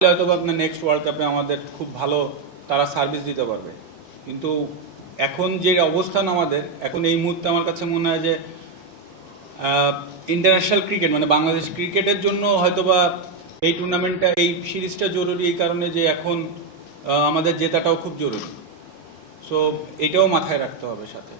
হয়তো আপনার next world কাপে আমাদের খুব ভালো তারা সার্ভিস দিতে পারবে, কিন্তু এখন যে অবস্থান আমাদের এখন এই মুহূর্তে আমার কাছে মনে হয় যে ইন্টারন্যাশনাল ক্রিকেট মানে বাংলাদেশ ক্রিকেটের জন্য হয়তোবা এই টুর্নামেন্টটা এই সিরিজটা জরুরি এই কারণে যে এখন আমাদের জেতাটাও খুব জরুরি। সো এটাও মাথায় রাখতে হবে সাথে।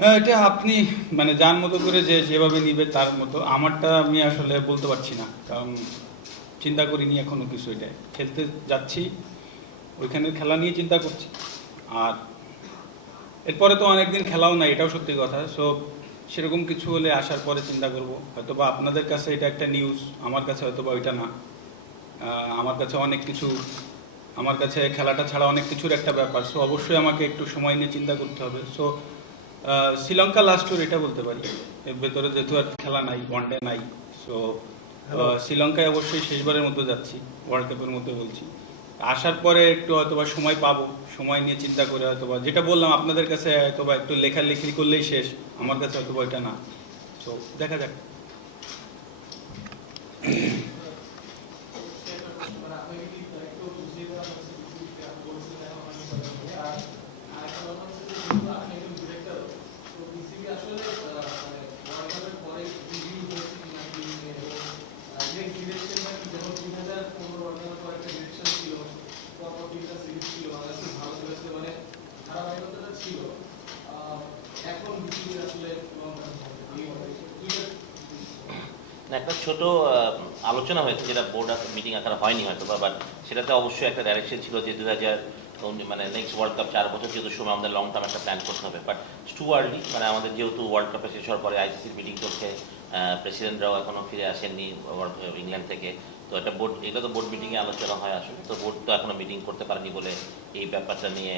হ্যাঁ, এটা আপনি মানে যার মতো করে যেভাবে নিবে তার মতো। আমারটা আমি আসলে বলতে পারছি না, কারণ চিন্তা করিনি এখনো কিছু। এটা খেলতে যাচ্ছি, ওইখানের খেলা নিয়ে চিন্তা করছি, আর এরপরে তো অনেকদিন খেলাও নাই, এটাও সত্যি কথা। সো সেরকম কিছু হলে আসার পরে চিন্তা করব। হয়তোবা আপনাদের কাছে এটা একটা নিউজ, আমার কাছে হয়তোবা ওইটা না। আমার কাছে অনেক কিছু, আমার কাছে খেলাটা ছাড়া অনেক কিছুর একটা ব্যাপার। সো অবশ্যই আমাকে একটু সময় নিয়ে চিন্তা করতে হবে। সো শ্রীলঙ্কা লাস্ট টুর এটা বলতে পারি, এর ভেতরে যেহেতু আর খেলা নাই, ওয়ানডে নাই। সো শ্রীলঙ্কায় অবশ্যই শেষবারের মতো যাচ্ছি, ওয়ার্ল্ড কাপের মতো বলছি। আসার পরে একটু হয়তোবা সময় পাবো, সময় নিয়ে চিন্তা করে হয়তোবা যেটা বললাম আপনাদের কাছে হয়তোবা একটু লেখালেখি করলেই শেষ, আমার কাছে হয়তোবা এটা না। সো দেখা যাক। একটা ছোট আলোচনা হয়েছে, যেটা বোর্ড মিটিং আকারে হয়নি হয়তো, বাট সেটাতে অবশ্যই একটা ডাইরেকশন ছিল যে 2000 মানে নেক্সট ওয়ার্ল্ড কাপ 4 বছর যেহেতু সময়, আমাদের লং টার্ম একটা প্ল্যান করতে হবে। বাট টু আর্লি, মানে আমাদের যেহেতু ওয়ার্ল্ড কাপে শেষ হওয়ার পরে আইসিসির মিটিং চলছে, প্রেসিডেন্টরাও এখনও ফিরে আসেননি ইংল্যান্ড থেকে। তো এটা বোর্ড, এটা তো বোর্ড মিটিংয়ে আলোচনা হয় আসলে। তো বোর্ড তো এখনও মিটিং করতে পারেনি বলে এই ব্যাপারটা নিয়ে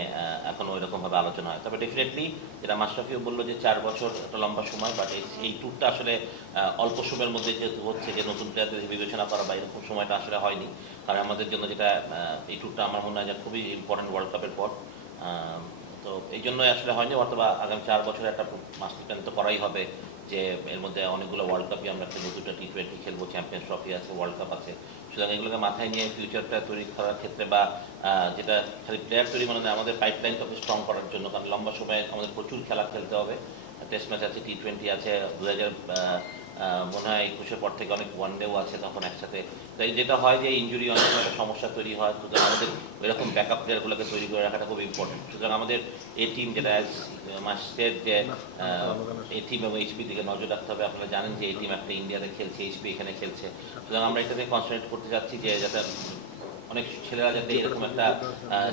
এখনও ওইরকমভাবে আলোচনা হয়। তবে ডেফিনেটলি যেটা মাশরাফিও বললো যে 4 বছর একটা লম্বা সময়, বাট এই ট্যুরটা আসলে অল্প সময়ের মধ্যে যেহেতু হচ্ছে, যে নতুন প্লেয়ারদের বিবেচনা করা বা এরকম সময়টা আসলে হয়নি। কারণ আমাদের জন্য যেটা এই ট্যুরটা আমার মনে হয় যে খুবই ইম্পর্টেন্ট ওয়ার্ল্ড কাপের পর। তো এই জন্যই আসলে হয়নি, অথবা আগামী 4 বছরে একটা মাস্টার প্ল্যান তো করাই হবে, যে এর মধ্যে অনেকগুলো ওয়ার্ল্ড কাপই আমরা খেলবো, 2টা টি20 খেলবো, চ্যাম্পিয়ন্স ট্রফি আছে, ওয়ার্ল্ড কাপ আছে। সুতরাং এগুলোকে মাথায় নিয়ে ফিউচারটা তৈরি করার ক্ষেত্রে, বা যেটা খালি প্লেয়ার তৈরি মানে আমাদের পাইপলাইনটাকে স্ট্রং করার জন্য, কারণ লম্বা সময়ে আমাদের প্রচুর খেলা খেলতে হবে। টেস্ট ম্যাচ আছে, টি20 আছে, 2000 মনে হয় 21-এর পর থেকে অনেক ওয়ানডেও আছে তখন একসাথে। তাই যেটা হয় যে ইঞ্জুরি অনেক সময় একটা সমস্যা তৈরি হয়, সুতরাং আমাদের এরকম ব্যাকআপ প্লেয়ারগুলোকে তৈরি করে রাখাটা খুব ইম্পর্টেন্ট। সুতরাং আমাদের এই টিম, যেটা মাসের যে এই টিম এবং এইচপি দিকে নজর রাখতে হবে। আপনারা জানেন যে এই টিম একটা ইন্ডিয়াতে খেলছে, এইচপি এখানে খেলছে। সুতরাং আমরা এটাতে কনসেন্ট্রেট করতে যাচ্ছি যে যাতে অনেক ছেলেরা যাতে এরকম একটা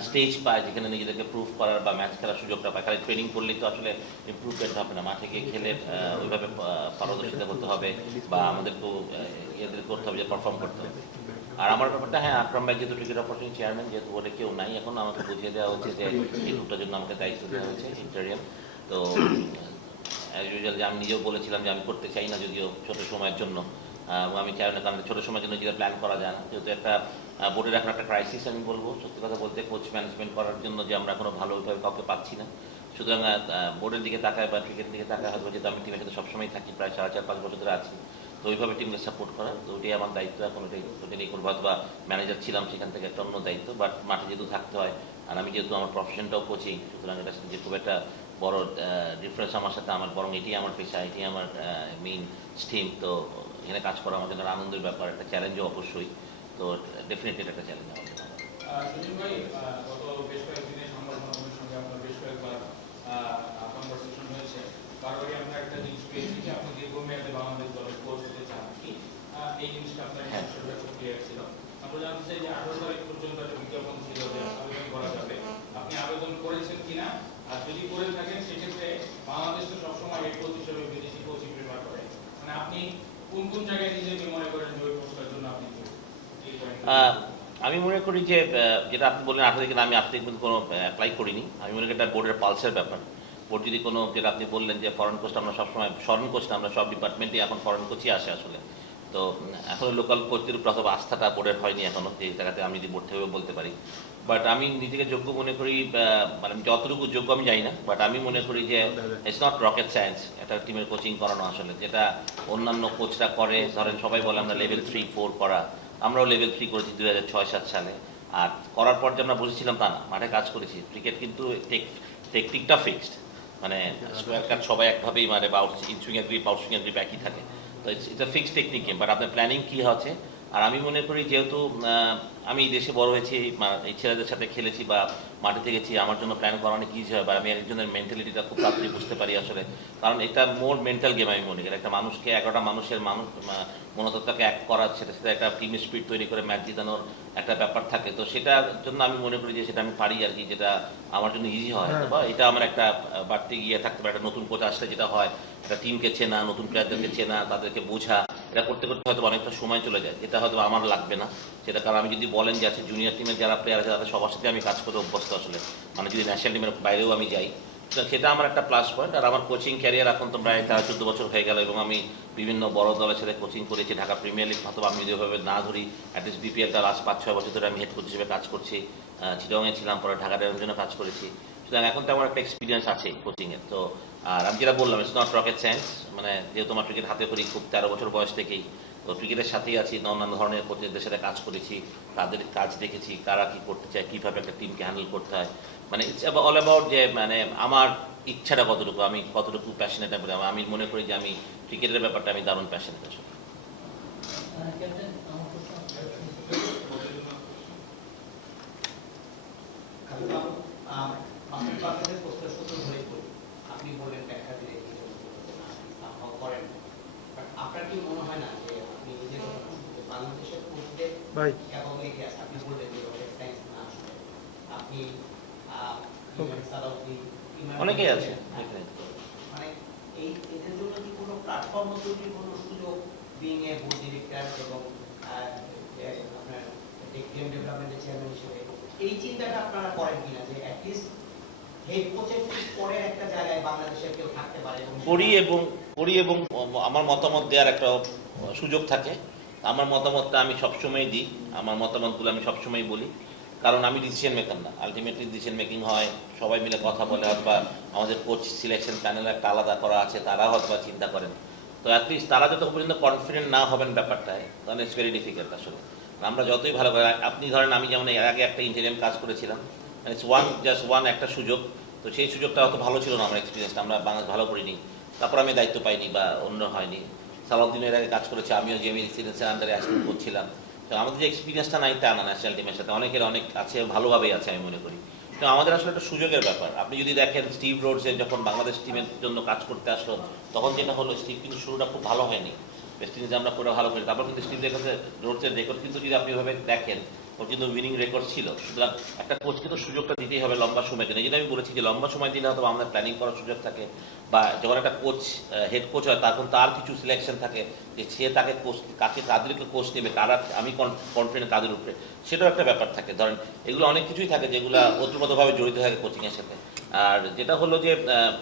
স্টেজ পায় যেখানে নিজেদেরকে প্রুভ করার বা ম্যাচ খেলার সুযোগটা পায়। খালি ট্রেনিং করলেই তো আসলে ইম্প্রুভমেন্ট হবে না, মাঠে গিয়ে খেলে ওইভাবে পারদর্শিতা করতে হবে, বা আমাদেরকেও ইয়েদের করতে হবে, যে পারফর্ম করতে হবে। আর আমার ব্যাপারটা, হ্যাঁ, আকরাম ভাই যেহেতু ক্রিকেট অপারেশন চেয়ারম্যান, যেহেতু বলে কেউ নাই এখন, আমাকে বুঝিয়ে দেওয়া হচ্ছে যে এই টুকটার জন্য আমাকে দায়িত্ব দেওয়া হয়েছে ইন্টারিয়াম। তো অ্যাজ ইউজুয়াল, যে আমি নিজেও বলেছিলাম যে আমি করতে চাই না যদিও ছোটো সময়ের জন্য, আমি চাই না, কারণ ছোটো সময়ের জন্য যেটা প্ল্যান করা যায় না। যেহেতু একটা বোর্ডের এখন একটা ক্রাইসিস, আমি বলবো সত্যি কথা বলতে, কোচ ম্যানেজমেন্ট করার জন্য যে আমরা কোনো ভালোভাবে কাউকে পাচ্ছি না। সুতরাং বোর্ডের দিকে তাকায় বা ক্রিকেটের দিকে তাকায়, হয়তো যেহেতু আমি টিমের সাথে সবসময় থাকি, প্রায় 4.5-5 বছর ধরে আছি, তো ওইভাবে টিমকে সাপোর্ট করা, তো ওইটাই আমার দায়িত্ব এখন। ওটাই করবো, অথবা ম্যানেজার ছিলাম সেখান থেকে একটা অন্য দায়িত্ব। বাট মাঠে যেহেতু থাকতে হয়, আর আমি যেহেতু আমার প্রফেশনটাও কোচিং, সুতরাং এটার সাথে যে খুব একটা বড় ডিফারেন্স আমার সাথে, আমার বরং এটাই আমার পেশা, এটাই আমার মেইন স্ট্রিম। তো এখানে কাজ করা আমার জন্য আনন্দের ব্যাপার, একটা চ্যালেঞ্জও অবশ্যই। তো ডেফিনেটলি একটা চ্যালেঞ্জ হবে। আমি মনে করি যে যেটা আপনি বললেন 18 থেকে, আমি আপনি কিন্তু কোনো অ্যাপ্লাই করিনি। আমি মনে করি এটা বোর্ডের পালসের ব্যাপার। বোর্ড যদি কোনো, যেটা আপনি বললেন যে ফরেন কোচ, আমরা সবসময় ফরেন কোচ না, আমরা সব ডিপার্টমেন্টে এখন ফরেন কোচই আসে আসলে। তো এখনও লোকাল কোচদের উপর অথবা আস্থাটা বোর্ডের হয়নি এখনও, যে জায়গাতে আমি যদি বোর্ড থেকেও বলতে পারি। বাট আমি নিজেকে যোগ্য মনে করি, মানে যতটুকু যোগ্য আমি জানি না, বাট আমি মনে করি যে ইটস নট রকেট সায়েন্স একটা টিমের কোচিং করানো আসলে, যেটা অন্যান্য কোচরা করে। ধরেন সবাই বলে আমরা লেভেল 3-4 করা, আমরাও লেভেল 3 করেছি 2006-7 সালে। আর করার পর যে আমরা বুঝেছিলাম তা না, মাঠে কাজ করেছি। ক্রিকেট কিন্তু টেকনিকটা ফিক্সড, মানে স্কোয়ার কাট সবাই একভাবেই মারে, বা ইনসুইং গ্রিপ আউটসুইং গ্রিপ একই থাকে। তো it's a fixed technique game, but আপনার প্ল্যানিং কী হচ্ছে। আর আমি মনে করি যেহেতু আমি দেশে বড় হয়েছি, এই ছেলেদের সাথে খেলেছি বা মাঠে থেকেছি, আমার জন্য প্ল্যান করা অনেক ইজি হয়, বা আমি একজনের মেন্টালিটিটা খুব তাড়াতাড়ি বুঝতে পারি আসলে। কারণ এটা মোর মেন্টাল গেম আমি মনে করি। একটা মানুষকে 11টা মানুষের মনোতত্ত্বকে এক করার, সেটা সাথে একটা টিম স্পিরিট তৈরি করে ম্যাচ জিতানোর একটা ব্যাপার থাকে। তো সেটার জন্য আমি মনে করি যে সেটা আমি পারি আর কি, যেটা আমার জন্য ইজি হয়। বা এটা আমার একটা বাড়তি গিয়ে থাকতে পারে। একটা নতুন কোচ আসলে যেটা হয়, একটা টিমকে চেনা, নতুন প্লেয়ারদেরকে চেনা, তাদেরকে বোঝা, এটা করতে করতে হয়তো অনেকটা সময় চলে যায়, যেটা হয়তো আমার লাগবে না। সেটা কারণ আমি যদি বলেন যে আছে জুনিয়র টিমের যারা প্লেয়ার আছে তাদের সবার সাথে আমি কাজ করে অভ্যস্ত আসলে, মানে যদি ন্যাশনাল টিমের বাইরেও আমি যাই, সেটা আমার একটা প্লাস পয়েন্ট। আর আমার কোচিং ক্যারিয়ার এখন তো প্রায় 13-14 বছর হয়ে গেল, এবং আমি বিভিন্ন বড় দলের সাথে কোচিং করেছি। ঢাকা প্রিমিয়ার লিগ হয়তো আমি যেভাবে না ধরি, অ্যাটলিস্ট বিপিএলটা লাস্ট 5-6 বছর ধরে আমি হেড কোচ হিসেবে কাজ করছি। চিটাগংয়ে ছিলাম, পরে ঢাকা ডেরার জন্য কাজ করেছি। সুতরাং এখন তো আমার একটা এক্সপিরিয়েন্স আছে কোচিংয়ের। তো আর আমি যেটা বললাম, ইটস নট রকেট সায়েন্স, মানে যেহেতু আমার ক্রিকেট হাতে করি খুব 13 বছর বয়স থেকেই, তো ক্রিকেটের সাথেই আছি। অন্যান্য ধরনের কোচেদের সাথে কাজ করেছি, তাদের কাজ দেখেছি, কারা কী করতে চায়, কীভাবে একটা টিমকে হ্যান্ডেল করতে হয়। মানে ইটস অল অ্যাবাউট যে মানে আমার ইচ্ছাটা কতটুকু, আমি কতটুকু প্যাশনেট। আমি মনে করি যে আমি ক্রিকেটের ব্যাপারটা আমি দারুণ প্যাশনেট আসলে। আপনি বললেন ব্যাখ্যা দিলে করেন, আপনার কি মনে হয় না যে আপনি নিজের বাংলাদেশের কোচদের এবং লিখে আছে, আপনি বললেন যে সায়েন্স না আসলে আপনি অনেকেই আছে, মানে এই এদের জন্য কি কোনো প্ল্যাটফর্ম তৈরির কোনো সুযোগ, বিং এ বোর্ড ডিরেক্টর এবং আপনার গেম ডেভেলপমেন্টের চেয়ারম্যান হিসেবে এই চিন্তাটা আপনারা করেন কিনা, যে অ্যাটলিস্ট হেড কোচের পরের একটা জায়গায় বাংলাদেশের কেউ থাকতে পারে? করি এবং আমার মতামত দেওয়ার একটা সুযোগ থাকে। আমার মতামতটা আমি সবসময় দিই, আমার মতামতগুলো আমি সবসময় বলি, কারণ আমি ডিসিশন মেকার না। আলটিমেটলি ডিসিশন মেকিং হয়, সবাই মিলে কথা বলে, হয়তো বা আমাদের কোচ সিলেকশন প্যানেল একটা আলাদা করা আছে, তারা হয়তো বা চিন্তা করেন। তো অ্যাটলিস্ট তারা যত পর্যন্ত কনফিডেন্ট না হবেন ব্যাপারটায়, তাহলে ইটস ভেরি ডিফিকাল্ট আসলে। আমরা যতই ভালো করে, আপনি ধরেন আমি যেমন এর আগে একটা ইন্টারিয়াম কাজ করেছিলাম, ইটস জাস্ট ওয়ান একটা সুযোগ। তো সেই সুযোগটা অত ভালো ছিল না, আমার এক্সপিরিয়েন্সটা আমরা বাংলাদেশ ভালো করিনি, তারপর আমি দায়িত্ব পাইনি বা অন্য হয়নি। সালাউদ্দিনের আগে কাজ করেছি, আমিও জেমি সিলেন্সের আন্ডারে অ্যাসিস্ট্যান্ট করছিলাম। তো আমাদের যে এক্সপিরিয়েন্সটা নাই তা না, ন্যাশনাল টিমের সাথে অনেকের অনেক আছে, ভালোভাবেই আছে আমি মনে করি। তো আমাদের আসলে একটা সুযোগের ব্যাপার। আপনি যদি দেখেন স্টিভ রোডসে যখন বাংলাদেশ টিমের জন্য কাজ করতে আসলো, তখন যেটা হলো, স্টিভ কিন্তু শুরুটা খুব ভালো হয়নি, ওয়েস্ট ইন্ডিজে আমরা পুরো ভালো করি, তারপর কিন্তু স্টিভ রোডসের রেকর্ড কিন্তু যদি আপনি এভাবে দেখেন, ওর কিন্তু উইনিং রেকর্ড ছিল। সুতরাং একটা কোচকে তো সুযোগটা দিতেই হবে লম্বা সময়ের জন্য। এই জন্য আমি বলেছি যে লম্বা সময় দিলে হয়তো আমাদের প্ল্যানিং করার সুযোগ থাকে, বা যখন একটা কোচ হেড কোচ হয় তখন তার কিছু সিলেকশন থাকে, যে সে তাকে কোচ তাদেরকে কোচ নেবে, তারা আমি কনফিডেন্ট তাদের উপরে, সেটাও একটা ব্যাপার থাকে। ধরেন এগুলো অনেক কিছুই থাকে যেগুলো ওতপ্রোতভাবে জড়িত থাকে কোচিংয়ের সাথে। আর যেটা হলো যে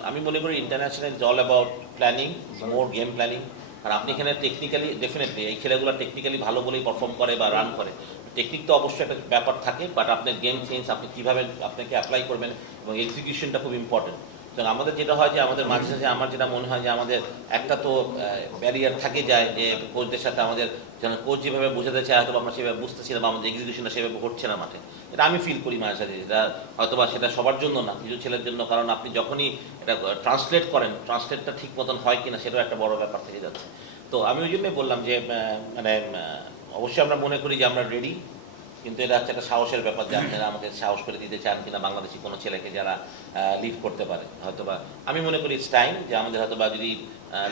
আমি মনে করি international is all about planning, more game planning. আর আপনি এখানে টেকনিক্যালি ডেফিনেটলি এই খেলাগুলো টেকনিক্যালি ভালো বলেই পারফর্ম করে বা রান করে, টেকনিক তো অবশ্যই একটা ব্যাপার থাকে, বাট আপনার গেম সেন্স আপনি কীভাবে আপনাকে অ্যাপ্লাই করবেন এবং এক্সিকিউশনটা খুব ইম্পর্টেন্ট। তো আমাদের যেটা হয় যে আমাদের মাঝে সাঝে আমার যেটা মনে হয় যে আমাদের একটা তো ব্যারিয়ার থাকে যায়, যে কোচদের সাথে আমাদের যেন কোচ যেভাবে বোঝাতে চায় হয়তো আমরা সেভাবে বুঝতেছি না, বা আমাদের এক্সিকিউশনটা সেভাবে ঘটছে না মাঠে। এটা আমি ফিল করি মাঝে সাঝে, যেটা হয়তো বা সেটা সবার জন্য না, কিছু ছেলের জন্য। কারণ আপনি যখনই এটা ট্রান্সলেট করেন, ট্রান্সলেটটা ঠিক মতন হয় কিনা সেটাও একটা বড় ব্যাপার থেকে যাচ্ছে। তো আমি ওই জন্যই বললাম যে মানে অবশ্যই আমরা মনে করি যে আমরা রেডি, কিন্তু এটা হচ্ছে একটা সাহসের ব্যাপার, যে আপনারা আমাকে সাহস করে দিতে চান কিনা বাংলাদেশি কোনো ছেলেকে যারা লিড করতে পারে। হয়তোবা আমি মনে করি ইটস টাইম যে আমাদের হয়তোবা যদি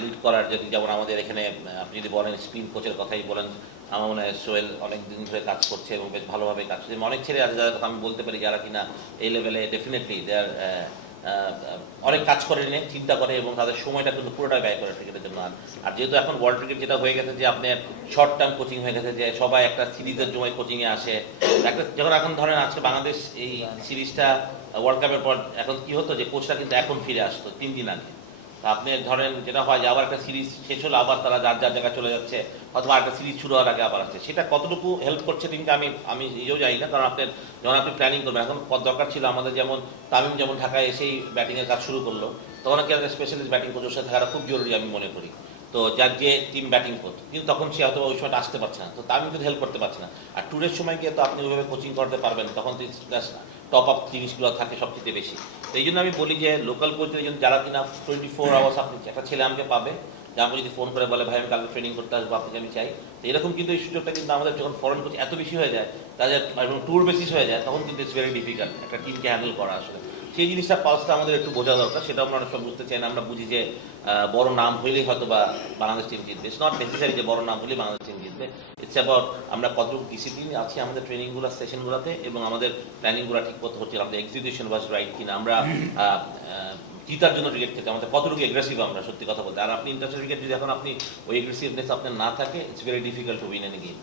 লিড করার, যদি যেমন আমাদের এখানে আপনি যদি বলেন স্পিন কোচের কথাই বলেন, আমার মনে হয় সোহেল অনেক দিন ধরে কাজ করছে এবং বেশ ভালোভাবে কাজ করছে। অনেক ছেলে আছে যাদের কথা আমি বলতে পারি যারা কিনা এই লেভেলে ডেফিনেটলি দেয়ার অনেক কাজ করে নিয়ে চিন্তা করে, এবং তাদের সময়টা কিন্তু পুরোটাই ব্যয় করে ক্রিকেটের জন্য। আর যেহেতু এখন ওয়ার্ল্ড ক্রিকেট যেটা হয়ে গেছে যে আপনার শর্ট টার্ম কোচিং হয়ে গেছে, যে সবাই একটা সিরিজের জন্য কোচিংয়ে আসে। একটা যখন এখন ধরেন আজকে বাংলাদেশ এই সিরিজটা ওয়ার্ল্ড কাপের পর, এখন কি হতো যে কোচটা কিন্তু এখন ফিরে আসতো 3 দিন আগে, আপনি ধরেন যেটা হয় যে আবার একটা সিরিজ শেষ হলো, আবার তারা যার যার জায়গায় চলে যাচ্ছে, অথবা একটা সিরিজ শুরু হওয়ার আগে আবার আসছে, সেটা কতটুকু হেল্প করছে টিমকে আমি নিজেও জানি না। কারণ আপনার যখন আপনি প্ল্যানিং করবেন, এখন দরকার ছিল আমাদের, যেমন তামিম যেমন ঢাকায় এসেই ব্যাটিংয়ের কাজ শুরু করলো, তখন কি স্পেশালিস্ট ব্যাটিং কোচের সাথে থাকাটা খুব জরুরি আমি মনে করি। তো যার যে টিম ব্যাটিং করতো, কিন্তু তখন সে হয়তো ওই সময়টা আসতে পারছে না, তো তামিম কিন্তু হেল্প করতে পারছে না। আর ট্যুরের সময় গিয়ে তো আপনি ওইভাবে কোচিং করতে পারবেন, তখন তো টপ আপ জিনিসগুলো থাকে সবচেয়ে বেশি। তো এই জন্য আমি বলি যে লোকাল কোচদের জন্য, যারা কিনা 24 আওয়ার্স আপনি একটা ছেলে আমাকে পাবে, যে আমাকে যদি ফোন করে বলে ভাই আমি কালকে ট্রেনিং করতে আসবো, আপনাকে আমি চাই, তো এরকম কিন্তু এই সুযোগটা কিন্তু আমাদের যখন ফরেন কোচ এত বেশি হয়ে যায়, তাদের এবং ট্যুর বেসিস হয়ে যায়, তখন কিন্তু ইটস ভেরি ডিফিকাল্ট একটা টিমকে হ্যান্ডেল করা আসলে। সেই জিনিসটা পালসটা আমাদের একটু বোঝা দরকার, সেটা আমরা অনেক সময় বুঝতে চাই না। আমরা বুঝি যে বড় নাম হইলেই হয়তো বা বাংলাদেশ টিম জিতবে। ইটস নট নেসেসারি যে বড় নাম হলেই বাংলাদেশ টিম জিতবে। ইটস অ্যাবাউট আমরা কতটুকু ডিসিপ্লিন আছি আমাদের ট্রেনিংগুলো সেশনগুলোতে, এবং আমাদের প্ল্যানিংগুলো ঠিক মতো হচ্ছে, আমাদের এক্সিকিউশন ওয়াজ রাইট কিনা, আমরা জিতার জন্য ক্রিকেট খেলতে আমাদের কতটুকু এগ্রেসিভ আমরা, সত্যি কথা বলতে। আর আপনি ইন্টারন্যাশনাল ক্রিকেট যদি এখন আপনি ওই এগ্রেসিভনেস আপনার না থাকে, it's very difficult to win any game.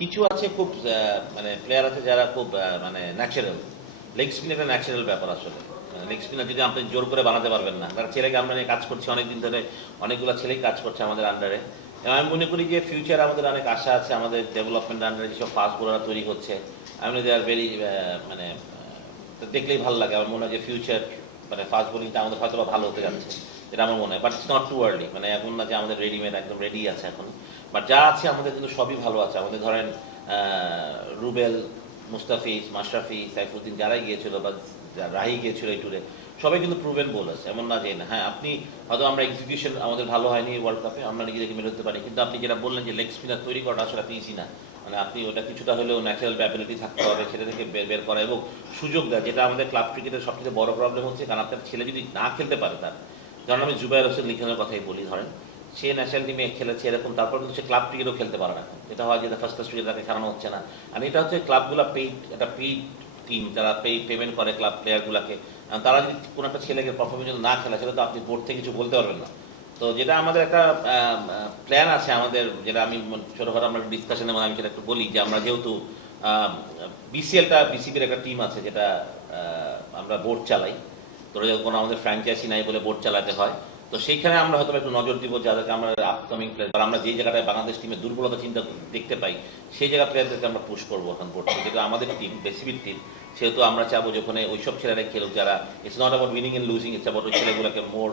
কিছু আছে খুব মানে প্লেয়ার আছে যারা খুব মানে ন্যাচারাল, লেগ স্পিন একটা ন্যাচারাল ব্যাপার আসলে। লেগ স্পিনার যদি আপনি জোর করে বানাতে পারবেন না, কারণ ছেলেকে আমরা নিয়ে কাজ করছি অনেকদিন ধরে, অনেকগুলো ছেলেই কাজ করছে আমাদের আন্ডারে, এবং আমি মনে করি যে ফিউচার আমাদের অনেক আশা আছে। আমাদের ডেভেলপমেন্ট আন্ডারে যেসব ফাস্ট বোলার তৈরি হচ্ছে, আমি দে আর ভেরি মানে দেখলেই ভালো লাগে। আমার মনে হয় যে ফিউচার মানে ফাস্ট বোলিংটা আমাদের হয়তো ভালো হতে যাচ্ছে, এটা আমার মনে হয়। But it's not too early, মানে এখন না যে আমাদের রেডিমেড একদম রেডি আছে এখন, বাট যা আছে আমাদের কিন্তু সবই ভালো আছে। আমাদের ধরেন রুবেল, মুস্তাফিজ, মাশরাফি, সাইফুদ্দিন যারাই গিয়েছিল, বা রাহি গিয়েছিল এই ট্যুরে, সবাই কিন্তু প্রুভেন বোলার্স, এমন না যে না। হ্যাঁ, আপনি হয়তো আমরা এক্সিকিউশন আমাদের ভালো হয়নি ওয়ার্ল্ড কাপে, আমরা নিজেদেরকে মেনে হতে পারি, কিন্তু আপনি যেটা বললেন যে লেগ স্পিনার তৈরি করাটা আসলে আপনি ইজি না। মানে আপনি ওটা কিছুটা হলেও ন্যাচারাল অ্যাবিলিটি থাকতে হবে, সেটা থেকে বের করা এবং সুযোগ দেয়, যেটা আমাদের ক্লাব ক্রিকেটের সবচেয়ে বড় প্রবলেম হচ্ছে। কারণ আপনার ছেলে যদি না খেলতে পারে, তার ধরেন আমি জুবাইর হোসেন লিখনের কথাই বলি, ধরেন সে ন্যাশনাল টিমে খেলেছে এরকম, তারপর কিন্তু সে ক্লাব ক্রিকেটও খেলতে পারে না, যেটা হয় যে ফার্স্ট ক্লাস ক্রিকেট তাকে খেলানো হচ্ছে না। আর এটা হচ্ছে ক্লাবগুলো পেইড, একটা পেইড টিম, যারা পেমেন্ট করে ক্লাব প্লেয়ারগুলোকে, তারা যদি কোনো একটা ছেলেকে পারফরমেন্স না খেলা, সেটা তো আপনি বোর্ড থেকে কিছু বলতে পারবেন না। তো যেটা আমাদের একটা প্ল্যান আছে আমাদের, যেটা আমি ছোটোখাটো আমরা ডিসকাশনের মধ্যে আমি সেটা একটু বলি, যে আমরা যেহেতু বিসিএলটা বিসিবির একটা টিম আছে, যেটা আমরা বোর্ড চালাই, তো কোনো আমাদের ফ্র্যাঞ্চাইজি নাই বলে বোর্ড চালাতে হয়। তো সেইখানে আমরা হয়তো একটু নজর দিব, যাদেরকে আমরা আপকামিং প্লেয়ার, আমরা যেই জায়গাটায় বাংলাদেশ টিমের দুর্বলতা চিন্তা দেখতে পাই, সেই জায়গা প্লেয়ারদেরকে আমরা পুশ করবো এখন বোর্ড থেকে। যেহেতু আমাদের টিম বিসিবির টিম, সেহেতু আমরা চাবো যখন ওইসব ছেলেরা খেলুক, যারা it's not about winning and losing, it's about ওই ছেলেগুলোকে মোর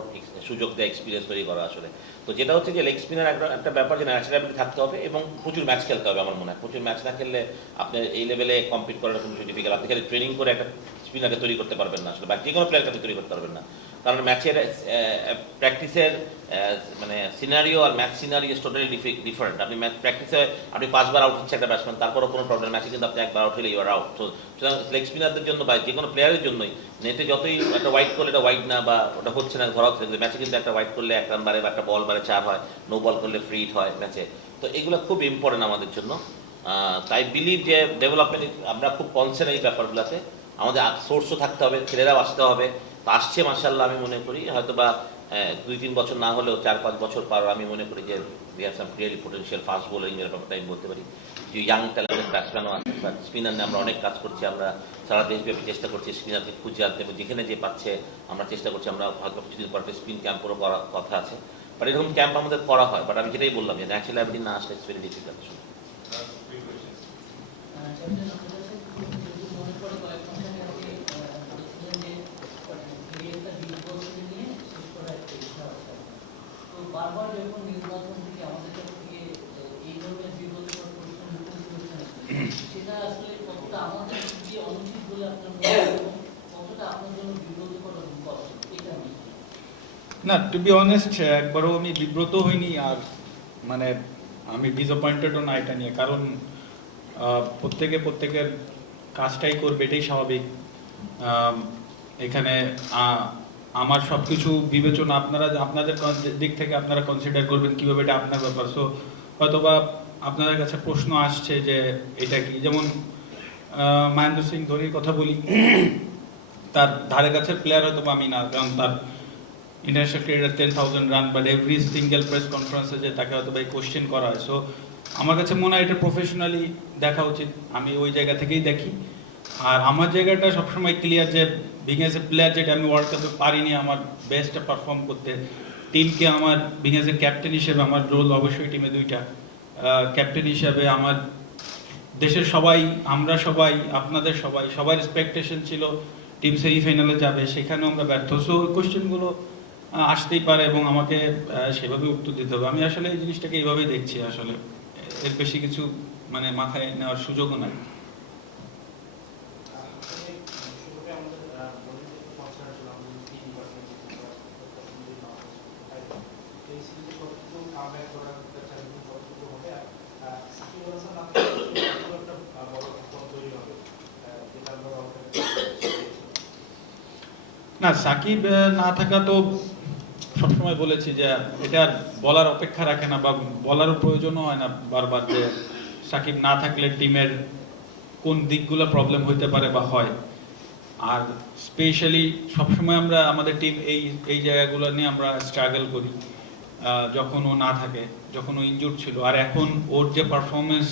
সুযোগ দেয়, এক্সপিরিয়েন্স তৈরি করা আসলে। তো যেটা হচ্ছে যে লেগ স্পিনার একটা ব্যাপার, যে ন্যাচারালিটি থাকতে হবে এবং প্রচুর ম্যাচ খেলতে হবে। আমার মনে হয় প্রচুর ম্যাচ না খেললে আপনার এই লেভেলে কম্পিট করাটা খুব ডিফিকাল্ট। আপনি খালি ট্রেনিং করে একটা স্পিনারকে তৈরি করতে পারবেন না আসলে, বা যে কোনো প্লেয়ারকে আপনি তৈরি করতে পারবেন না। কারণ ম্যাচের প্র্যাকটিসের মানে সিনারিও আর ম্যাচ সিনারিও টোটালি ডিফারেন্ট। আপনি ম্যাচ প্র্যাকটিসে আপনি 5 বার আউট হচ্ছে একটা ব্যাটসম্যান, তারপরও কোনো প্রবলেম, ম্যাচে কিন্তু আপনি একবার আউট হলে ইউ আর আউট। তো সুতরাং লেগ স্পিনারদের জন্য বা যে কোনো প্লেয়ারের জন্যই নেটে যতই একটা ওয়াইড করলে এটা ওয়াইড না, বা ওটা হচ্ছে না ধরা হচ্ছে, ম্যাচে কিন্তু একটা ওয়াইড করলে 1 রান বাড়ে, বা একটা বল বাড়ে 4 হয়, নো বল করলে ফ্রি হিট হয় ম্যাচে। তো এগুলো খুব ইম্পর্টেন্ট আমাদের জন্য। তাই বিলিভ যে ডেভেলপমেন্ট আমরা খুব কনসার্ন এই ব্যাপারগুলোতে। আমাদের সোর্সও থাকতে হবে, ছেলেরাও আসতে হবে। তো আসছে মাশাআল্লাহ, আমি মনে করি হয়তো বা 2-3 বছর না হলেও 4-5 বছর পর আমি মনে করি যে we have some really potential fast bowling এর ব্যাপারটা আমি বলতে পারি। যে ইয়াং ট্যালেন্টেড ব্যাটসম্যানও আছে, বাট স্পিনার নিয়ে আমরা অনেক কাজ করছি। আমরা সারা দেশব্যাপী চেষ্টা করছি স্পিনারকে খুঁজে আনতে, এবং যেখানে যে পাচ্ছে আমরা চেষ্টা করছি। আমরা হয়তো কিছুদিন পর স্পিন ক্যাম্পেরও করার কথা আছে, বাট এরকম ক্যাম্প আমাদের করা হয়। বাট আমি যেটাই বললাম যে ন্যাচারাল অ্যাবিলিটি না আসলে ইটস ভেরি ডিফিকাল্ট। বারবার যখন নির্বাচন থেকে আমাদের কাছ থেকে এই ধরনের বিরোধীকর প্রশ্ন করছেন, সেটা আসলে কতটা আমাদের যে অনুচিত বলে আপনার মনে হয়, কতটা আপনার জন্য বিরোধীকর এটা আমি না, টু বি অনেস্ট, একবারও আমি বিব্রত হইনি, আর মানে আমি ডিসঅ্যাপয়েন্টেডও না এটা নিয়ে। কারণ প্রত্যেকের কাজটাই করবে, এটাই স্বাভাবিক। এখানে আমার সব কিছু বিবেচনা আপনাদের দিক থেকে আপনারা কনসিডার করবেন কীভাবে, এটা আপনার ব্যাপার। সো হয়তোবা আপনাদের কাছে প্রশ্ন আসছে যে এটা কি, যেমন মহেন্দ্র সিং ধোনির কথা বলি, তার ধারে কাছের প্লেয়ার হয়তো আমি না, কারণ তার international cricketer 10,000 run, but every single press কনফারেন্সে যে তাকে হয়তো ভাই কোশ্চেন করা হয়। সো আমার কাছে মনে হয় এটা প্রফেশনালি দেখা উচিত, আমি ওই জায়গা থেকেই দেখি। আর আমার জায়গাটা সবসময় ক্লিয়ার যে বিং এজ এ প্লেয়ার, যেটা আমি ওয়ার্ল্ড কাপে পারিনি আমার বেস্টটা পারফর্ম করতে, টিমকে আমার বিং এজ এ ক্যাপ্টেন হিসেবে আমার রোল অবশ্যই টিমে দুইটা। ক্যাপ্টেন হিসেবে আমার দেশের সবাই, আমরা সবাই, আপনাদের সবার এক্সপেকটেশন ছিল টিম সেমিফাইনালে যাবে, সেখানেও আমরা ব্যর্থ। সো কোশ্চেনগুলো আসতেই পারে এবং আমাকে সেভাবে উত্তর দিতে হবে। আমি আসলে এই জিনিসটাকে এইভাবেই দেখছি, আসলে এর বেশি কিছু মানে মাথায় নেওয়ার সুযোগও নাই। না, সাকিব না থাকা তো সবসময় বলেছি যে এটা বলার অপেক্ষা রাখে না, বা বলারও প্রয়োজনও হয় না বারবার, যে সাকিব না থাকলে টিমের কোন দিকগুলো প্রবলেম হইতে পারে বা হয়। আর স্পেশালি সবসময় আমরা আমাদের টিম এই জায়গাগুলো নিয়ে আমরা স্ট্রাগল করি যখন ও না থাকে, যখন ও ইনজুর্ড ছিল। আর এখন ওর যে পারফরমেন্স,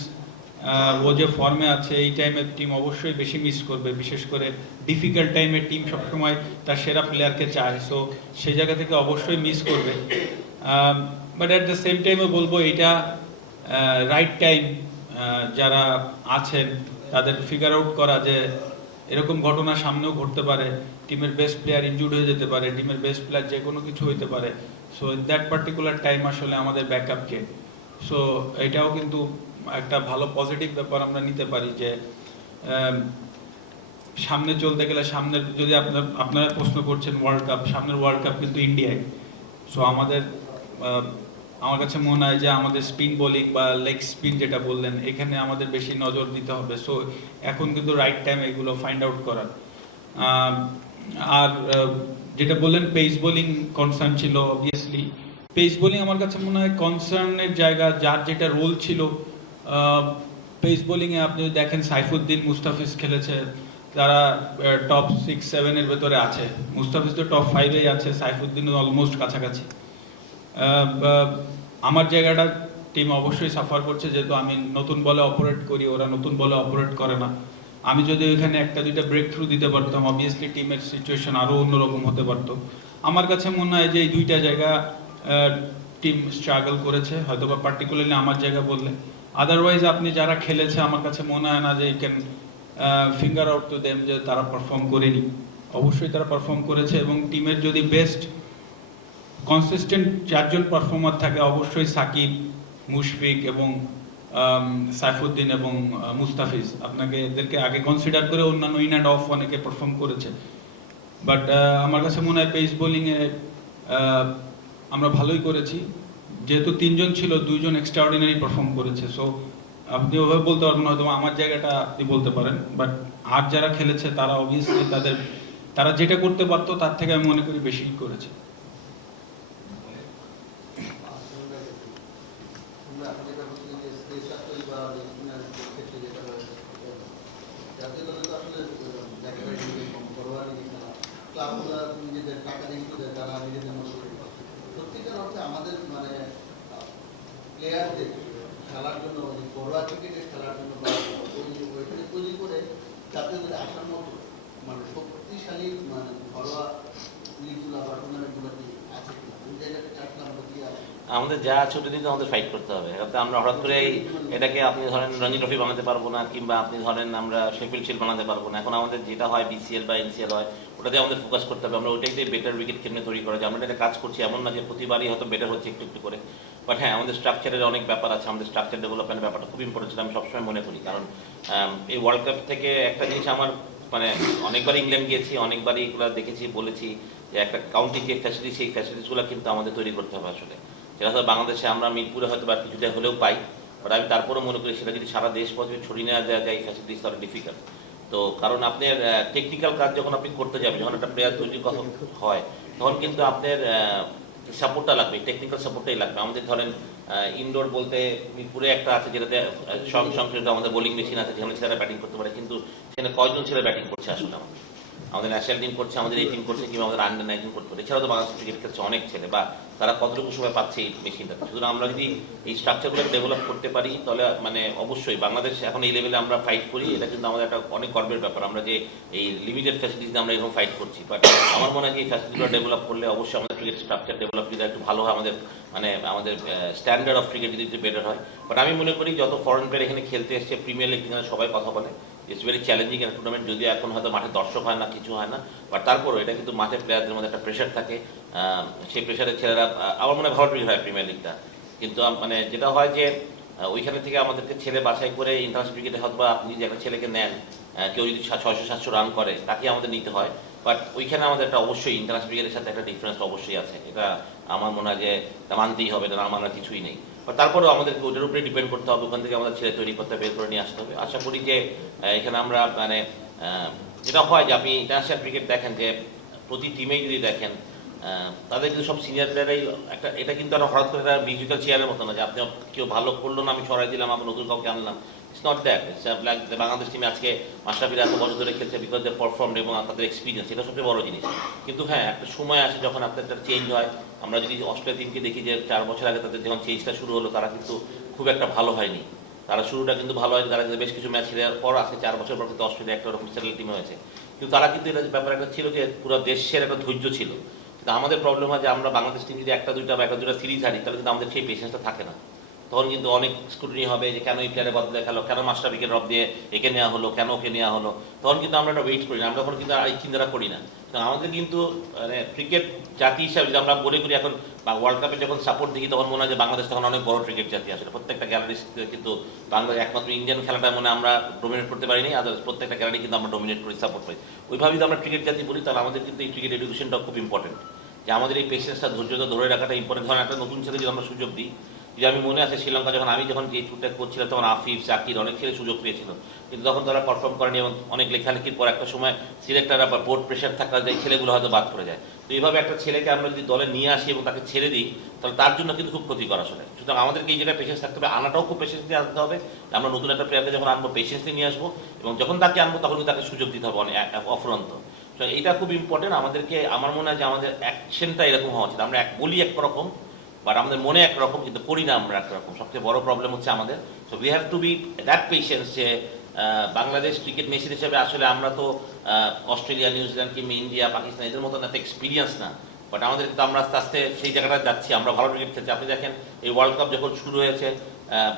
ও যে ফর্মে আছে, এই টাইমে টিম অবশ্যই বেশি মিস করবে, বিশেষ করে ডিফিকাল্ট টাইমে টিম সবসময় তার সেরা প্লেয়ারকে চায়। সো সেই জায়গা থেকে অবশ্যই মিস করবে। বাট অ্যাট দ্য সেম টাইমে বলবো এটা রাইট টাইম যারা আছেন তাদের ফিগার আউট করা যে এরকম ঘটনা সামনেও ঘটতে পারে, টিমের বেস্ট প্লেয়ার ইনজুর্ড হয়ে যেতে পারে, টিমের বেস্ট প্লেয়ার যে কোনো কিছু হইতে পারে। সো দ্যাট পার্টিকুলার টাইম আসলে আমাদের ব্যাকআপকে, সো এটাও কিন্তু একটা ভালো পজিটিভ ব্যাপার আমরা নিতে পারি যে সামনে চলতে গেলে, সামনের যদি আপনারা প্রশ্ন করছেন ওয়ার্ল্ড কাপ, সামনের ওয়ার্ল্ড কাপ কিন্তু ইন্ডিয়ায়। সো আমার কাছে মনে হয় যে আমাদের স্পিন বোলিং বা লেগ স্পিন যেটা বললেন, এখানে আমাদের বেশি নজর দিতে হবে। সো এখন কিন্তু রাইট টাইম এগুলো ফাইন্ড আউট করার। আর যেটা বললেন পেস বোলিং কনসার্ন ছিল, অবভিয়াসলি পেস বোলিং আমার কাছে মনে হয় কনসার্নের জায়গা, যার যেটা রোল ছিল। পেস বোলিংয়ে আপনি যদি দেখেন সাইফুদ্দিন, মুস্তাফিজ খেলেছে, তারা টপ 6-7 ভেতরে আছে। মুস্তাফিজ তো টপ 5-এই আছে, সাইফুদ্দিন অলমোস্ট কাছাকাছি। আমার জায়গাটা টিম অবশ্যই সাফার করছে, যেহেতু আমি নতুন বলে অপারেট করি, ওরা নতুন বলে অপারেট করে না। আমি যদি ওইখানে একটা দুইটা ব্রেক থ্রু দিতে পারতাম, অবভিয়াসলি টিমের সিচুয়েশন আরও অন্যরকম হতে পারতো। আমার কাছে মনে হয় যে এই দুইটা জায়গা টিম স্ট্রাগল করেছে, হয়তো বা পার্টিকুলারলি আমার জায়গা বললে। আদারওয়াইজ আপনি যারা খেলেছে, আমার কাছে মনে হয় না যে you can finger out to them যে তারা পারফর্ম করেনি। অবশ্যই তারা পারফর্ম করেছে, এবং টিমের যদি বেস্ট কনসিস্টেন্ট চারজন পারফর্মার থাকে, অবশ্যই সাকিব, মুশফিক এবং সাইফুদ্দিন এবং মুস্তাফিজ, আপনাকে এদেরকে আগে কনসিডার করে অন্যান্য ইন অ্যান্ড অফ অনেকে পারফর্ম করেছে। বাট আমার কাছে মনে হয় পেস বোলিংয়ে আমরা ভালোই করেছি, যেহেতু 3 জন ছিল, 2 জন এক্সট্রাঅর্ডিনারি পারফর্ম করেছে। সো আপনি ওভাবে বলতে পারবেন, হয়তো আমার জায়গাটা আপনি বলতে পারেন, বাট আর যারা খেলেছে তারা অবভিয়াসলি তারা যেটা করতে পারতো তার থেকে আমি মনে করি বেশি করেছে। আমাদের মানে প্লেয়ারদের খেলার জন্য, ঘরোয়া ক্রিকেটে খেলার জন্য ওইখানে তৈরি করে যাতে করে আসার মতো মানে শক্তিশালী মানে ঘরোয়া লিগগুলো বা টুর্নামেন্টগুলো কি আছে কিনা, ওই জায়গাটা আসলে আমরা কি আছে। আমাদের যা ছোট দিন আমাদের ফাইট করতে হবে। আমরা হঠাৎ করে এটাকে আপনি ধরেন রঞ্জি ট্রফি বানাতে পারবো না, কিংবা আপনি ধরেন আমরা শেফিল্ড শিল্ড বানাতে পারবো না। এখন আমাদের যেটা হয় বিসিএল বা এনসিএল হয়, ওটাতে আমাদের ফোকাস করতে হবে। আমরা ওইটাতে বেটার উইকেট কেমনে তৈরি করা যায়, আমরা এটা কাজ করছি। এমন না যে প্রতিবারই হয়তো বেটার হচ্ছে একটু একটু করে, বাট হ্যাঁ আমাদের স্ট্রাকচারের অনেক ব্যাপার আছে। আমাদের স্ট্রাকচার ডেভেলপমেন্টের ব্যাপারটা খুব ইম্পর্টেন্ট, আমি সবসময় মনে করি। কারণ এই ওয়ার্ল্ড কাপ থেকে একটা জিনিস আমার মানে অনেকবার ইংল্যান্ড গিয়েছি, অনেকবারই এগুলো দেখেছি, বলেছি যে একটা কাউন্টি যে ফ্যাসিলিটি, সেই ফ্যাসিলিটিসগুলো কিন্তু আমাদের তৈরি করতে হবে আসলে। যেটা হয়তো বাংলাদেশে আমরা মিরপুরে হয়তো বা কিছুটা হলেও পাই, বাট আমি তারপরেও মনে করি সেটা যদি সারা দেশ পর্যন্ত ছড়িয়ে নেওয়া যায় এই ফ্যাসিলিটিস তাহলে ডিফিকাল্ট। তো কারণ আপনার টেকনিক্যাল কাজ যখন আপনি করতে যাবেন, যখন একটা প্লেয়ার তৈরির কথা হয়, তখন কিন্তু আপনার সাপোর্টটা লাগবে, টেকনিক্যাল সাপোর্টটাই লাগবে। আমাদের ধরেন ইনডোর বলতে মিরপুরে একটা আছে যেটাতে সংশ্লিষ্ট আমাদের বোলিং মেশিন আছে, যেখানে ছেলেরা ব্যাটিং করতে পারে, কিন্তু সেখানে কয়জন ছেলে ব্যাটিং করছে আসলে আমাদের ন্যাশনাল টিম করছে, আমাদের এই টিম করছে, কিংবা আমাদের আন্ডার 19 করতে পারে। এছাড়াও তো বাংলাদেশ ক্রিকেট খেলছে অনেক ছেলে, বা তারা কতটুকু সময় পাচ্ছে এই মেশিনটাতে। সুতরাং আমরা যদি এই স্ট্রাকচারগুলো ডেভেলপ করতে পারি, তাহলে মানে অবশ্যই বাংলাদেশ এখন এই লেভেলে আমরা ফাইট করি, এটা কিন্তু আমাদের একটা অনেক গর্বের ব্যাপার। আমরা যে এই লিমিটেড ফ্যাসিলিটিতে আমরা এরকম ফাইট করছি, বাট আমার মনে হয় যে এই ফ্যাসিলিটিগুলো ডেভেলপ করলে অবশ্যই আমাদের ক্রিকেট স্ট্রাকচার ডেভেলপ যদি একটু ভালো হয়, আমাদের মানে আমাদের স্ট্যান্ডার্ড অফ ক্রিকেট যদি বেটার হয়। বাট আমি মনে করি যত ফরেন প্লেয়ার এখানে খেলতে এসছে, প্রিমিয়ার লিগ এখানে সবাই কথা বলে, ইটস ভেরি চ্যালেঞ্জিং একটা টুর্নামেন্ট। যদি এখন হয়তো মাঠে দর্শক হয় না, কিছু হয় না, বাট তারপরও এটা কিন্তু মাঠে প্লেয়ারদের মধ্যে একটা প্রেশার থাকে। সেই প্রেশারের ছেলেরা আমার মনে হয় ভালো ক্রিকেট হয় প্রিমিয়ার লিগটা। কিন্তু মানে যেটা হয় যে ওইখানে থেকে আমাদেরকে ছেলে বাছাই করে ইন্টারন্যাশনাল ক্রিকেটে হয়তো বা আপনি যে একটা ছেলেকে নেন, কেউ যদি 600-700 রান করে, তাকে আমাদের নিতে হয়। বাট ওইখানে আমাদের একটা অবশ্যই ইন্টারন্যাশনাল ক্রিকেটের সাথে একটা ডিফারেন্স অবশ্যই আছে, এটা আমার মনে হয় যে মানতেই হবে, এটা না মানার কিছুই নেই। বাট তারপরেও আমাদেরকে ওটার উপরে ডিপেন্ড করতে হবে, ওখান থেকে আমাদের ছেলে তৈরি করতে বের করে নিয়ে আসতে হবে। আশা করি যে এখানে আমরা মানে যেটা হয় যে আপনি ইন্টারন্যাশনাল ক্রিকেট দেখেন যে প্রতি টিমেই যদি দেখেন, তাদের কিন্তু সব সিনিয়র প্লেয়ারাই একটা, এটা কিন্তু আর হঠাৎ করে একটা মিউজিক্যাল চেয়ারের মতো না যে আপনি কেউ ভালো করলো না আমি সরাই দিলাম, আমি নতুন কাউকে আনলাম। It's not that. It's like Bangladesh টিমে আজকে মাশরাফিরা এত বছর ধরে খেলছে বিকজ দে পারফর্ম এবং তাদের এক্সপিরিয়েন্স, এটা সবচেয়ে বড় জিনিস। কিন্তু হ্যাঁ, একটা সময় আসে যখন আপনার একটা চেঞ্জ হয়। আমরা যদি অস্ট্রেলিয়া টিমকে দেখি যে 4 বছর আগে তাদের যখন চেঞ্জটা শুরু হলো, তারা কিন্তু খুব একটা ভালো হয়নি। তারা শুরুটা কিন্তু ভালো হয়নি, তারা বেশ কিছু ম্যাচ খেলার পর আজকে 4 বছর পর কিন্তু অস্ট্রেলিয়া একটা ওরকম সেটেল টিম হয়েছে। কিন্তু তারা কিন্তু এটা ব্যাপার একটা ছিল যে পুরো দেশের একটা ধৈর্য ছিল। কিন্তু আমাদের প্রবলেম হয় যে আমরা বাংলাদেশ টিম যদি একটা দুইটা সিরিজ হারি, তাহলে কিন্তু আমাদের সেই পেশেন্সটা থাকে না। তখন কিন্তু অনেক স্ক্রুটিনি হবে যে কেন এই প্লেয়ারে বদলে খেলো, কেন মাশরাফিকে ড্রপ দিয়ে একে নেওয়া হলো, কেন ওকে নেওয়া হলো। তখন কিন্তু আমরা একটা ওয়েট করি না, আমরা তখন কিন্তু এই চিন্তাটা করি না। তো আমাদের কিন্তু মানে ক্রিকেট জাতি হিসাবে যদি আমরা বলে করি এখন, বা ওয়ার্ল্ড কাপে যখন সাপোর্ট দেখি, তখন মনে হয় যে বাংলাদেশ তখন অনেক বড় ক্রিকেট জাতি আসলে। প্রত্যেকটা গ্যালারি কিন্তু বাংলাদেশ একমাত্র ইন্ডিয়ান খেলাটা মনে আমরা ডোমিনেট করতে পারিনি, আদার্স প্রত্যেকটা গ্যালারি কিন্তু আমরা ডোমিনেট করি, সাপোর্ট পাই। ওইভাবে যদি আমরা ক্রিকেট জাতি বলি, তাহলে আমাদের কিন্তু এই ক্রিকেট এডুকেশনটা খুব ইম্পর্টেন্ট, যে আমাদের এই পেশেন্সটা, ধৈর্যটা ধরে রাখাটা ইম্পর্টেন্ট। ধরেন একটা নতুন ছেলে যদি আমরা সুযোগ দিই, যে আমি মনে আছে শ্রীলঙ্কা যখন আমি যে টুরটা করছিলাম, তখন আফিফ, জাকির অনেক ছেলে সুযোগ পেয়েছিল, কিন্তু তখন তারা পারফর্ম করেনি এবং অনেক লেখালেখির পর একটা সময় সিলেক্টররা বা বোর্ড প্রেশার থাকা যায়, ছেলেগুলো হয়তো বাদ পড়ে যায়। তো এইভাবে একটা ছেলেকে আমরা যদি দলে নিয়ে আসি এবং তাকে ছেড়ে দিই, তাহলে তার জন্য কিন্তু খুব ক্ষতিকর আসলে। সুতরাং আমাদেরকে এই জায়গায় পেশেন্স থাকতে হবে, আনাটাও খুব পেশেন্স দিয়ে আনতে হবে। আমরা নতুন একটা প্লেয়ারকে যখন আনবো, পেশেন্স নিয়ে আসবো, এবং যখন তাকে আনবো তখন তাকে সুযোগ দিতে হবে অনেক অফুরন্ত। এটা খুব ইম্পর্টেন্ট আমাদেরকে। আমার মনে হয় যে আমাদের অ্যাকশনটা এরকম হওয়া উচিত। আমরা বলি একরকম, বাট আমাদের মনে একরকম, কিন্তু করি না আমরা একরকম। সবচেয়ে বড় প্রবলেম হচ্ছে আমাদের। So we have to be that patience যে বাংলাদেশ ক্রিকেট নেশন হিসেবে আসলে আমরা তো অস্ট্রেলিয়া, নিউজিল্যান্ড কিংবা ইন্ডিয়া, পাকিস্তান এদের মতো এত এক্সপিরিয়েন্স না, বাট আমাদের কিন্তু আমরা আস্তে আস্তে সেই জায়গাটা যাচ্ছি, আমরা ভালো ক্রিকেট খেলছি। আপনি দেখেন এই ওয়ার্ল্ড কাপ যখন শুরু হয়েছে,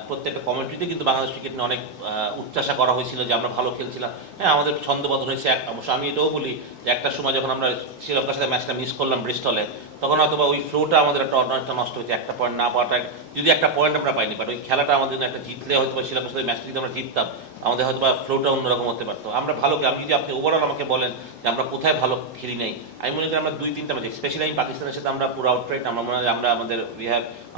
প্রত্যেকটা কমেন্ট্রিতে কিন্তু বাংলাদেশ ক্রিকেট নিয়ে অনেক উচ্চাসা করা হয়েছিল যে আমরা ভালো খেলছিলাম। হ্যাঁ, আমাদের ছন্দবদল হয়েছে। অবশ্য আমি এটাও বলি যে একটা সময় যখন আমরা শ্রীলঙ্কার সাথে ম্যাচটা মিস করলাম ব্রিস্টলে, তখন হয়তো বা ওই ফ্লোটা আমাদের একটা নষ্ট হয়েছে, একটা পয়েন্ট না পাওয়াটা, যদি একটা পয়েন্ট আমরা পাইনি, বাট ওই খেলাটা আমাদের একটা জিতলে হয়তো বা শ্রীলঙ্কার সাথে ম্যাচটা যদি আমরা জিততাম, আমাদের হয়তো বা ফ্লোটা অন্যরকম হতে পারতো। আমরা ভালো, আমি যদি আপনি ওভারঅল আমাকে বলেন যে আমরা কোথায় ভালো খেলি নাই, আমি মনে করি আমরা 2-3টা ম্যাচ, স্পেশালি আমি পাকিস্তানের সাথে আমরা পুরো আউটরাইট, আমরা মনে হয়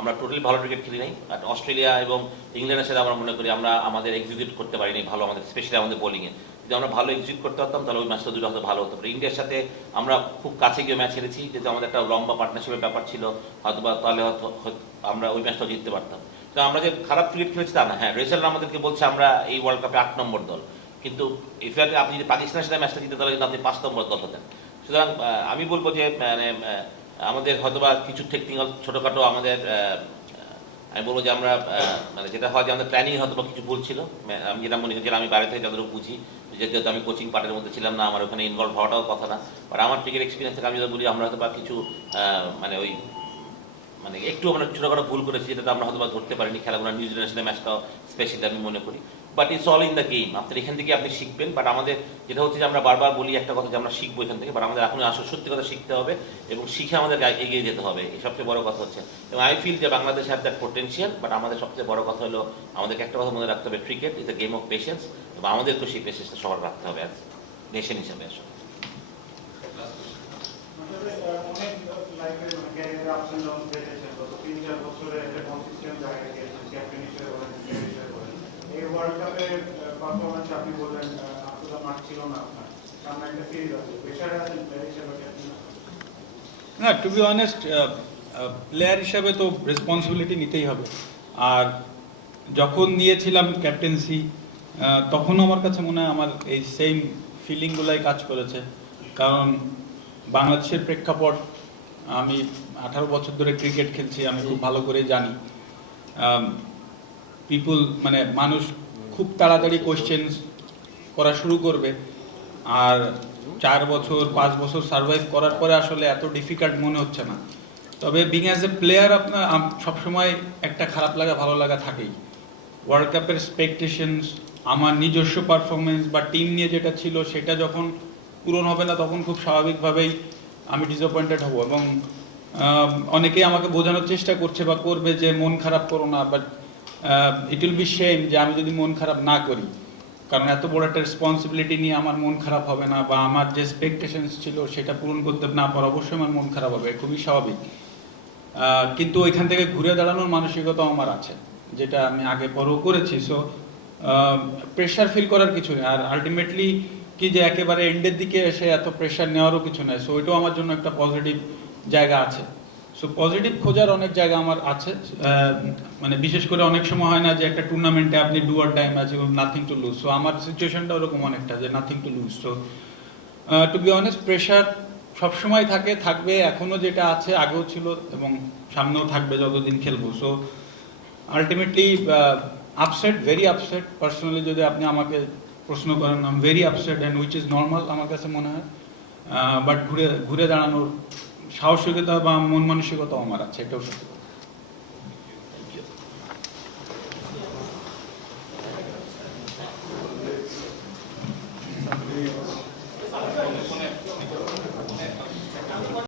আমরা টোটালি ভালো ক্রিকেট খেলি নাই। বাট অস্ট্রেলিয়া এবং ইংল্যান্ডের সাথে আমরা মনে করি আমরা আমাদের এক্সিকিউট করতে পারিনি ভালো, আমাদের স্পেশালি আমাদের বোলিংয়ে। যদি আমরা ভালো এক্সিকিউট করতে পারতাম, তাহলে ওই ম্যাচটা দুটো হয়তো ভালো হতো। ইন্ডিয়ার সাথে আমরা খুব কাছে গিয়ে ম্যাচ হেরেছি, যেহেতু আমাদের একটা লম্বা পার্টনারশিপের ব্যাপার ছিল, হয়তো বা তাহলে হয়তো আমরা ওই ম্যাচটাও জিততে পারতাম। তো আমরা যে খারাপ ক্রিকেট খেলেছি তা না। হ্যাঁ, রেজাল্ট আমাদেরকে বলছে আমরা এই ওয়ার্ল্ড কাপে 8 নম্বর দল, কিন্তু ইফেক্টে আপনি যদি পাকিস্তানের সাথে ম্যাচটা জিতে, তাহলে কিন্তু আপনি 5 নম্বর দল হতেন। সুতরাং আমি বলবো যে মানে আমাদের হয়তোবা কিছু টেকনিক্যাল ছোটোখাটো আমাদের, আমি বলবো যে আমরা মানে যেটা হয় যে আমাদের প্ল্যানিং হয়তো বা কিছু ভুল ছিল। আমি যেটা মনে করি, আমি বাইরে থেকে যতটুকু বুঝি, যেহেতু আমি কোচিং পার্টের মধ্যে ছিলাম না, আমার ওখানে ইনভলভ হওয়াটাও কথা না, বাট আমার ক্রিকেট এক্সপিরিয়েন্স থেকে আমি যেটা বলি, আমরা হয়তো বা কিছু মানে ওই মানে একটু আমরা ছোটোখাটো ভুল করেছি, যেটা আমরা হয়তো বা ধরতে পারিনি খেলাগুলো। নিউজিল্যান্ডের সাথে ম্যাচটাও স্পেশালি আমি মনে করি, but it's all in the game. আপনার এখান থেকে আপনি শিখবেন, বাট আমাদের যেটা হচ্ছে যে আমরা বারবার বলি একটা কথা যে আমরা শিখবো এখান থেকে, বাট আমাদের এখন আসলে সত্যি কথা শিখতে হবে এবং শিখে আমাদের এগিয়ে যেতে হবে, এই সবচেয়ে বড় কথা হচ্ছে। এবং আই ফিল যে Bangladesh have that potential, but আমাদের সবচেয়ে বড় কথা হলো আমাদেরকে একটা কথা মনে রাখতে হবে, cricket is a game of patience, এবং আমাদের তো সেই পেশেন্সটা সবার রাখতে হবে অ্যাজ নেশন হিসাবে আসলে। এই ওয়ার্ল্ড কাপের পারফরমেন্স আপনি বললেন মাঠ ছিল না আপনার সামনে একটা সিরিজ আছে প্রেশারে আছেন প্লেয়ার হিসেবে ক্যাপ্টেন না, টু বি অনেস্ট, প্লেয়ার হিসাবে তো রেসপন্সিবিলিটি নিতেই হবে। আর যখন নিয়েছিলাম ক্যাপ্টেন্সি তখনও আমার কাছে মনে হয় আমার এই সেম ফিলিংগুলাই কাজ করেছে। কারণ বাংলাদেশের প্রেক্ষাপট, আমি 18 বছর ধরে ক্রিকেট খেলছি, আমি খুব ভালো করে জানি পিপুল মানে মানুষ খুব তাড়াতাড়ি কোয়েশ্চেন্স করা শুরু করবে। আর 4 বছর 5 বছর সার্ভাইভ করার পরে আসলে এত ডিফিকাল্ট মনে হচ্ছে না। তবে বিং অ্যাজ এ প্লেয়ার আপনার সবসময় একটা খারাপ লাগা ভালো লাগা থাকেই। ওয়ার্ল্ড কাপের এক্সপেকটেশনস, আমার নিজস্ব পারফরমেন্স বা টিম নিয়ে যেটা ছিল সেটা যখন পূরণ হবে না তখন খুব স্বাভাবিকভাবেই আমি ডিসঅ্যাপয়েন্টেড হব। এবং অনেকেই আমাকে বোঝানোর চেষ্টা করছে বা করবে যে মন খারাপ করো না, but it will be shame যে আমি যদি মন খারাপ না করি, কারণ এত বড় একটা রেসপন্সিবিলিটি নিয়ে আমার মন খারাপ হবে না বা আমার যে এক্সপেকটেশনস ছিল সেটা পূরণ করতে না পারা, অবশ্যই আমার মন খারাপ হবে, খুবই স্বাভাবিক। কিন্তু ওইখান থেকে ঘুরে দাঁড়ানোর মানসিকতা আমার আছে, যেটা আমি আগে পরেও করেছি। সো প্রেশার ফিল করার কিছু নেই। আর আলটিমেটলি কি যে একেবারে এন্ডের দিকে এসে এত প্রেশার নেওয়ারও কিছু নেই। সো ওইটাও আমার জন্য একটা পজিটিভ জায়গা আছে। সো পজিটিভ খোঁজার অনেক জায়গা আমার আছে। মানে বিশেষ করে অনেক সময় হয় না যে একটা টুর্নামেন্টে আপনি do or die match, nothing to lose. So আমার সিচুয়েশনটা ওরকম অনেকটা যে nothing to lose. So to be honest, pressure সবসময় থাকে, থাকবে, এখনও যেটা আছে আগেও ছিল এবং সামনেও থাকবে যতদিন খেলবো। So ultimately upset, very upset. Personally যদি আপনি আমাকে প্রশ্ন করেন, I am very upset and which is normal আমার কাছে মনে হয়। বাট ঘুরে দাঁড়ানোর সাহসিকতা বা মন মানসিকতাও আমার আছে, এটাও সত্যি কথা।